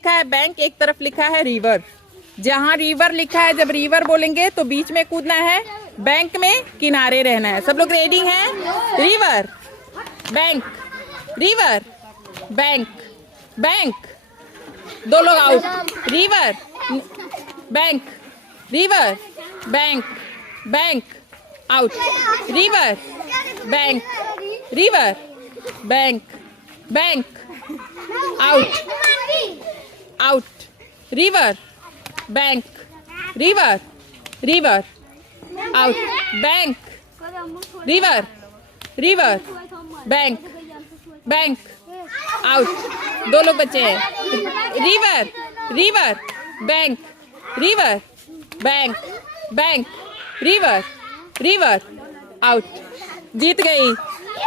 लिखा है बैंक, एक तरफ लिखा है रिवर। जहाँ रिवर लिखा है, जब रिवर बोलेंगे तो बीच में कूदना है, बैंक में किनारे रहना है। सब लोग रेडी हैं? River, bank, river, bank, bank. दो लोग out. River, bank, river, bank, bank, out. River, bank, river, bank, bank, out, out. River, bank, river, river, out. Bank, river, river, bank, bank, out. दो लोग बचे हैं। River, river, bank, river, bank, bank, river, river, out. जीत गई।